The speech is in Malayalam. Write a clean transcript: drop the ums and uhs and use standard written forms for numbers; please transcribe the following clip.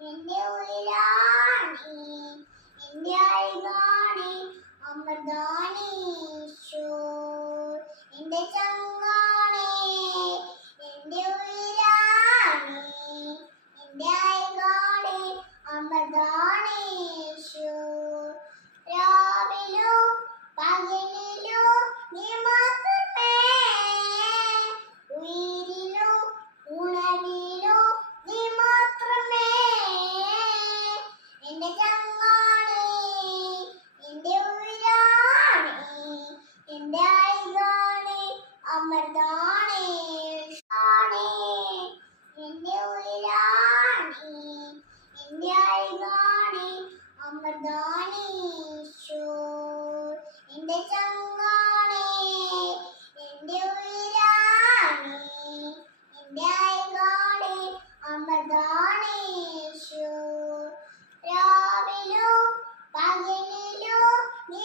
എന്റെ ഉയിരാണി എന്റെ അഴകാണി അമൃതാണി ഈശോ എന്റെ ചങ്ങാണി എന്റെ ഉയിരാണി എന്റെ അഴകാണി അമൃതാണി ഈശോ രാവിലും പകലിലും നീ മാത്രമേ ഉയിരിലും ഉണരിലും നീ മാത്രമേ എന്റെ ചങ്ങാണി എന്റെ ഉയിരാണി എന്റെ അഴകാണി അമൃതാണി എന്റെ ഉയിരാണി എന്റെ അഴകാണി അമൃതാണി ഈശോ എന്റെ ചങ്ങാണി എന്റെ ഉയിരാണി എന്റെ അഴകാണി അമൃതാണി ഈശോ രാവിലും പകലിലും നീ